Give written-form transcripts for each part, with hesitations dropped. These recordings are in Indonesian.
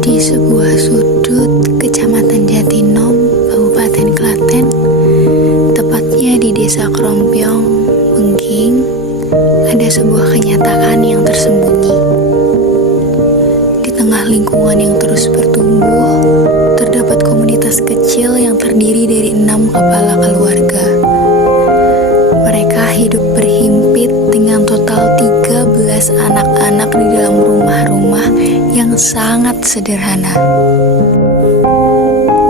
Di sebuah sudut Kecamatan Jatinom, Kabupaten Klaten, tepatnya di Desa Krombyong, Bengging, ada sebuah kenyataan yang tersembunyi. Di tengah lingkungan yang terus bertumbuh, terdapat komunitas kecil yang terdiri dari 6 kepala keluarga. Mereka hidup berhimpit dengan total 13 anak-anak di dalam rumah-rumah yang sangat sederhana.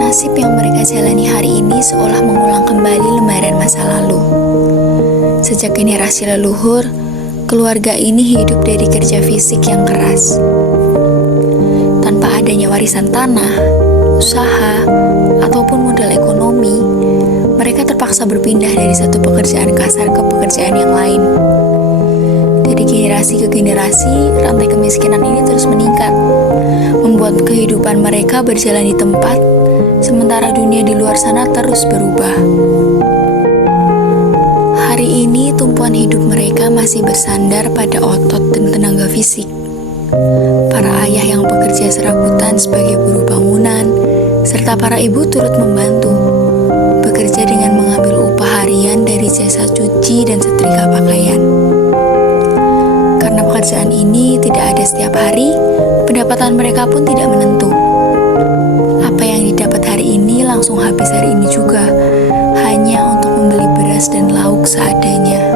Nasib yang mereka jalani hari ini seolah mengulang kembali lembaran masa lalu. Sejak generasi leluhur, keluarga ini hidup dari kerja fisik yang keras. Tanpa adanya warisan tanah, usaha, ataupun modal ekonomi, mereka terpaksa berpindah dari satu pekerjaan kasar ke pekerjaan yang lain. Dari generasi ke generasi, rantai kemiskinan ini terus meningkat, membuat kehidupan mereka berjalan di tempat, sementara dunia di luar sana terus berubah. Hari ini, tumpuan hidup mereka masih bersandar pada otot dan tenaga fisik. Para ayah yang bekerja serabutan sebagai buruh bangunan, serta para ibu turut membantu, bekerja dengan mengambil upah harian dari jasa cuci dan setrika pakaian. Karena pekerjaan ini tidak ada setiap hari, pendapatan mereka pun tidak menentu. Apa yang didapat hari ini langsung habis hari ini juga, hanya untuk membeli beras dan lauk seadanya.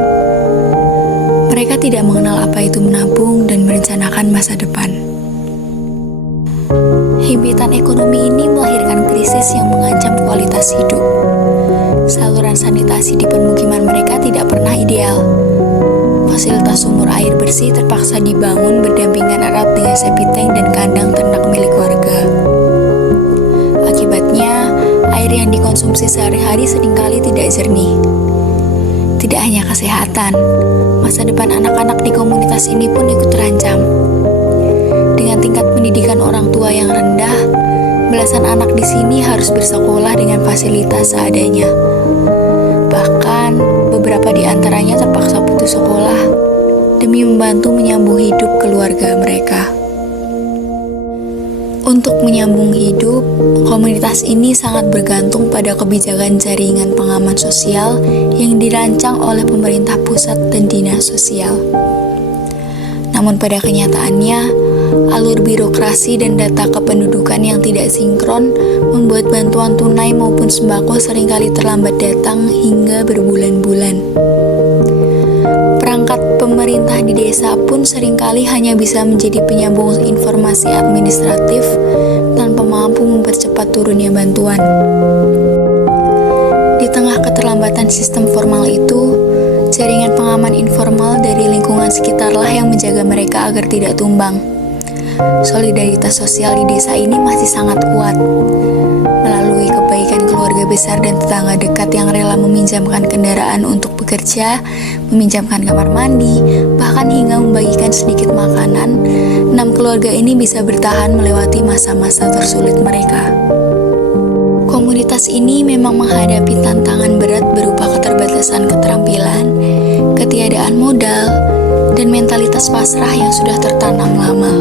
Mereka tidak mengenal apa itu menabung dan merencanakan masa depan. Himpitan ekonomi ini melahirkan krisis yang mengancam kualitas hidup. Saluran sanitasi di permukiman mereka tidak pernah ideal. Fasilitas sumur air bersih terpaksa dibangun berdampingan erat dengan septic tank dan kandang ternak milik warga. Akibatnya, air yang dikonsumsi sehari-hari seringkali tidak jernih. Tidak hanya kesehatan, masa depan anak-anak di komunitas ini pun ikut terancam. Dengan tingkat pendidikan orang tua yang rendah, belasan anak di sini harus bersekolah dengan fasilitas seadanya. Bahkan, beberapa di antaranya terpaksa putus sekolah demi membantu menyambung hidup keluarga mereka. Untuk menyambung hidup, komunitas ini sangat bergantung pada kebijakan jaringan pengaman sosial yang dirancang oleh pemerintah pusat dan dinas sosial. Namun pada kenyataannya, alur birokrasi dan data kependudukan yang tidak sinkron membuat bantuan tunai maupun sembako seringkali terlambat datang hingga berbulan-bulan. Perangkat pemerintah di desa pun seringkali hanya bisa menjadi penyambung informasi administratif tanpa mampu mempercepat turunnya bantuan. Di tengah keterlambatan sistem formal itu, jaringan pengaman informal dari lingkungan sekitarlah yang menjaga mereka agar tidak tumbang. Solidaritas sosial di desa ini masih sangat kuat. Melalui kebaikan keluarga besar dan tetangga dekat yang rela meminjamkan kendaraan untuk bekerja, meminjamkan kamar mandi, bahkan hingga membagikan sedikit makanan, 6 keluarga ini bisa bertahan melewati masa-masa tersulit mereka. Komunitas ini memang menghadapi tantangan berat berupa keterbatasan keterampilan, ketiadaan modal, dan mentalitas pasrah yang sudah tertanam lama.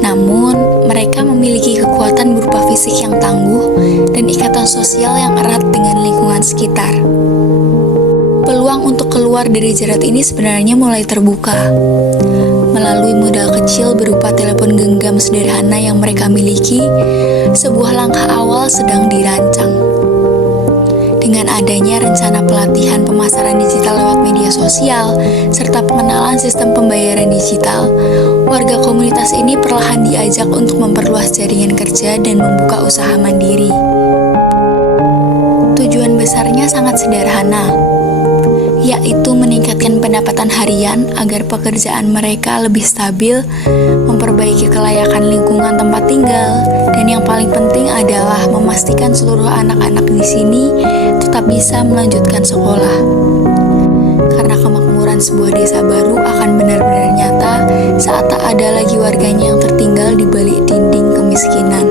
Namun, mereka memiliki kekuatan berupa fisik yang tangguh dan ikatan sosial yang erat dengan lingkungan sekitar. Peluang untuk keluar dari jerat ini sebenarnya mulai terbuka. Melalui modal kecil berupa telepon genggam sederhana yang mereka miliki, sebuah langkah awal sedang dirancang. Dengan adanya rencana pelatihan pemasaran digital lewat media sosial, serta pengenalan sistem pembayaran digital, warga komunitas ini perlahan diajak untuk memperluas jaringan kerja dan membuka usaha mandiri. Tujuan besarnya sangat sederhana, yaitu meningkatkan pendapatan harian agar pekerjaan mereka lebih stabil, memperbaiki kelayakan lingkungan tempat tinggal, dan yang paling penting adalah memastikan seluruh anak-anak di sini tetap bisa melanjutkan sekolah. Karena kemakmuran sebuah desa baru akan benar-benar nyata saat tak ada lagi warganya yang tertinggal di balik dinding kemiskinan.